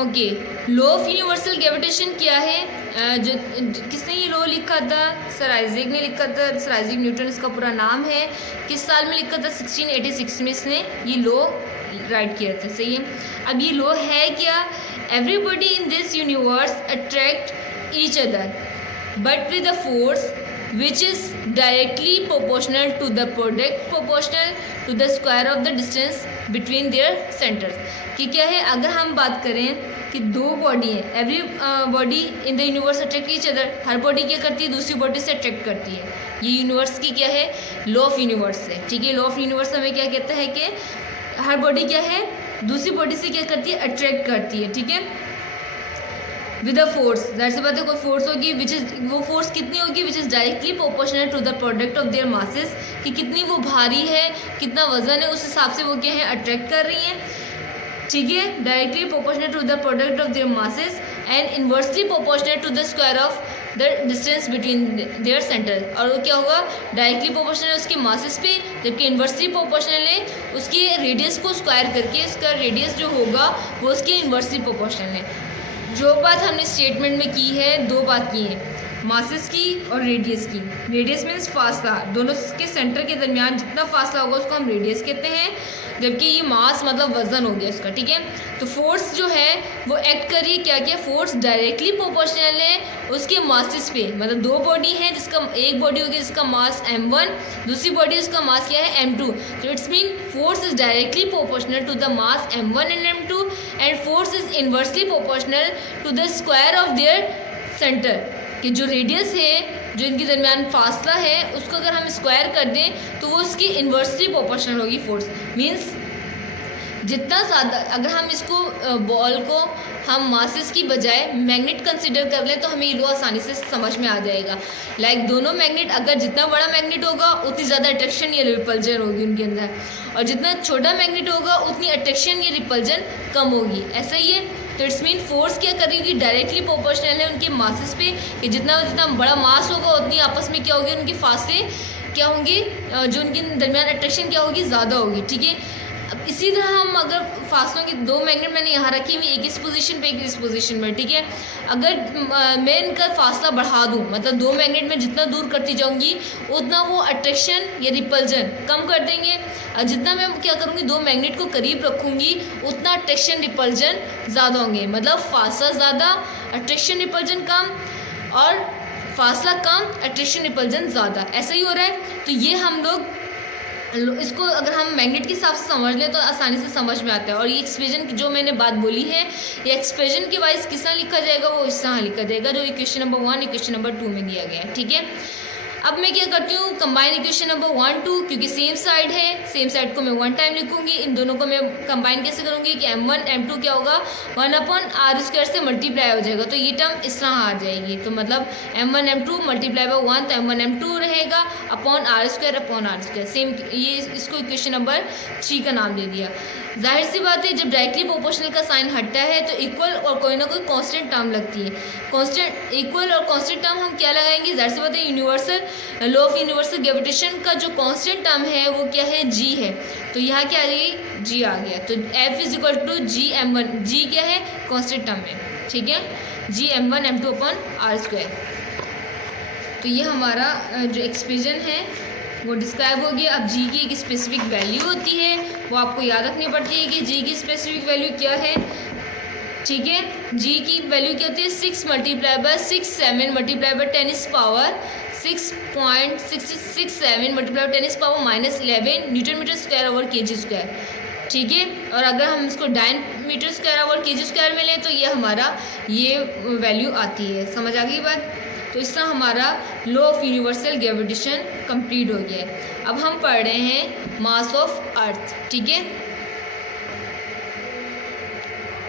Okay, law of universal gravitation क्या है? जो किसने ये लॉ लिखा था? सर आइजैक ने लिखा था। सर आइजैक न्यूटन इसका पूरा नाम है। किस साल में लिखा था? 1686 में इसने ये लॉ राइट किया था। सही है। अब ये लॉ है क्या? Everybody in this universe attract each other but with a force which is directly proportional to the product proportional to the square of the distance between their centers। कि क्या है, अगर हम बात करें कि दो बॉडी है, every body in the universe attract each other, her body क्या करती है? दूसरी बॉडी से अट्रैक्ट करती है। ये यूनिवर्स की क्या है? लॉ ऑफ यूनिवर्स है। ठीक है, लॉ ऑफ यूनिवर्स हमें क्या कहता है कि हर बॉडी क्या है? दूसरी बॉडी से क्या करती है? अट्रैक्ट करती है। ठीक है, विद अ फोर्स, ज़ाहिर सी बात है कोई फोर्स होगी विच इज़, वो फोर्स कितनी होगी? Which is directly proportional to the product of their masses, कि कितनी वो भारी है, कितना वजन है, उस हिसाब से वो क्या है? अट्रैक्ट कर रही हैं। ठीक है, directly proportional to the product of their masses and inversely proportional to the square of the distance between their centre. और वो क्या होगा? डायरेक्टली प्रोपोर्शनल है उसके मासेस पे, जबकि इन्वर्सली प्रोपोर्शनल है उसके रेडियस को स्क्वायर करके, उसका रेडियस जो होगा वो उसके इन्वर्सली प्रोपोर्शनल है। जो बात हमने स्टेटमेंट में की है, दो बात की है, मासेस की और रेडियस की। रेडियस मीन्स फासला, दोनों के सेंटर के दरमियान जितना फासला होगा उसको हम रेडियस कहते हैं, जबकि ये मास मतलब वजन हो गया इसका। ठीक है, तो फोर्स जो है वो एक्ट कर रही है क्या क्या? फोर्स डायरेक्टली प्रोपोर्शनल है उसके मासेस पे, मतलब दो बॉडी है जिसका एक बॉडी होगी जिसका मास m1, दूसरी बॉडी उसका मास क्या है? m2। तो it's mean force is directly proportional to the mass m1 and m2 and force is inversely proportional to the square of their centre, कि जो रेडियस है, जो इनके दरमियान फासला है, उसको अगर हम स्क्वायर कर दें तो वो उसकी इन्वर्सली प्रोपोर्शनल होगी फोर्स। मीन्स जितना ज़्यादा, अगर हम इसको बॉल को हम मासेस की बजाय मैग्नेट कंसिडर कर लें तो हमें ये लॉ आसानी से समझ में आ जाएगा। लाइक दोनों मैग्नेट, अगर जितना बड़ा मैग्नेट होगा उतनी ज़्यादा अट्रैक्शन या रिपल्जन होगी उनके अंदर, और जितना छोटा मैग्नेट होगा उतनी अट्रैक्शन या रिपल्जन कम होगी। ऐसा ही है। तो इट्स मीन फोर्स क्या करेगी? डायरेक्टली प्रोपोर्शनल है उनके मासेस पे, कि जितना जितना बड़ा मास होगा उतनी आपस में क्या होगी? उनके फासले क्या होंगे? जो उनके दरमियान अट्रैक्शन क्या होगी? ज़्यादा होगी। ठीक है, अब इसी तरह हम अगर फासलों की दो मैग्नेट मैंने यहाँ रखी हुई, एक इस पोजीशन पे एक इस पोजीशन में। ठीक है, अगर मैं इनका फासला बढ़ा दूँ, मतलब दो मैग्नेट में जितना दूर करती जाऊँगी उतना वो अट्रैक्शन या रिपल्जन कम कर देंगे, और जितना मैं क्या करूँगी? दो मैग्नेट को करीब रखूँगी उतना अट्रैक्शन रिपल्जन ज़्यादा होंगे। मतलब फासला ज़्यादा, अट्रैक्शन रिपल्जन कम, और फासला कम, अट्रैक्शन रिपल्जन ज़्यादा। ऐसा ही हो रहा है। तो ये हम लोग इसको अगर हम मैग्नेट के हिसाब से समझ लें तो आसानी से समझ में आता है। और ये एक्सप्रेशन की जो मैंने बात बोली है, ये एक्सप्रेशन के वाइज किस तरह लिखा जाएगा? वो इस तरह लिखा जाएगा जो इक्वेशन नंबर 1 इक्वेशन नंबर 2 में दिया गया है। ठीक है, अब मैं क्या करती हूँ? कंबाइन इक्वेशन नंबर 1 2, क्योंकि सेम साइड है, सेम साइड को मैं 1 टाइम लिखूंगी। इन दोनों को मैं कंबाइन कैसे करूँगी कि m1 m2 क्या होगा? 1/r² से मल्टीप्लाई हो जाएगा, तो ये टर्म इस तरह आ जाएगी। तो मतलब m1 m2 मल्टीप्लाई बाय 1, तो m1 m2 रहेगा अपॉन r²। सेम, ये इसको इक्वेशन नंबर 3 का नाम दे दिया। जाहिर सी बात है, जब डायरेक्टली प्रोपोर्शनल का साइन हटता है तो इक्वल और कोई ना कोई कांस्टेंट टर्म लगती है। कांस्टेंट, इक्वल और कांस्टेंट टर्म हम क्या लगाएंगे? जाहिर सी बात है, universal law of universal gravitation का जो कांस्टेंट टर्म है वो क्या है? g है। तो यहाँ क्या आ जाएगी? g आ गया। तो f = g(m1)। g क्या है? कांस्टेंट टर्म है। ठीक है, g(m1 m2) अपॉन r²। तो ये हमारा जो एक्सप्रेशन है वो डिस्क्राइब हो गया। अब जी की एक स्पेसिफिक वैल्यू होती है, वो आपको याद रखनी पड़ती है कि जी की स्पेसिफिक वैल्यू क्या है। ठीक है, जी की वैल्यू क्या होती है? 6 × 6 7 × 10⁻⁻⁶ 6.667 × 10⁻⁻11 Nm²/kg²। ठीक है, और अगर हम इसको Nm²/kg² में लें तो ये हमारा ये वैल्यू आती है। समझ आ गई बात? तो इस तरह हमारा law of universal gravitation complete हो गया है। अब हम पढ़ रहे हैं मास ऑफ अर्थ। ठीक है,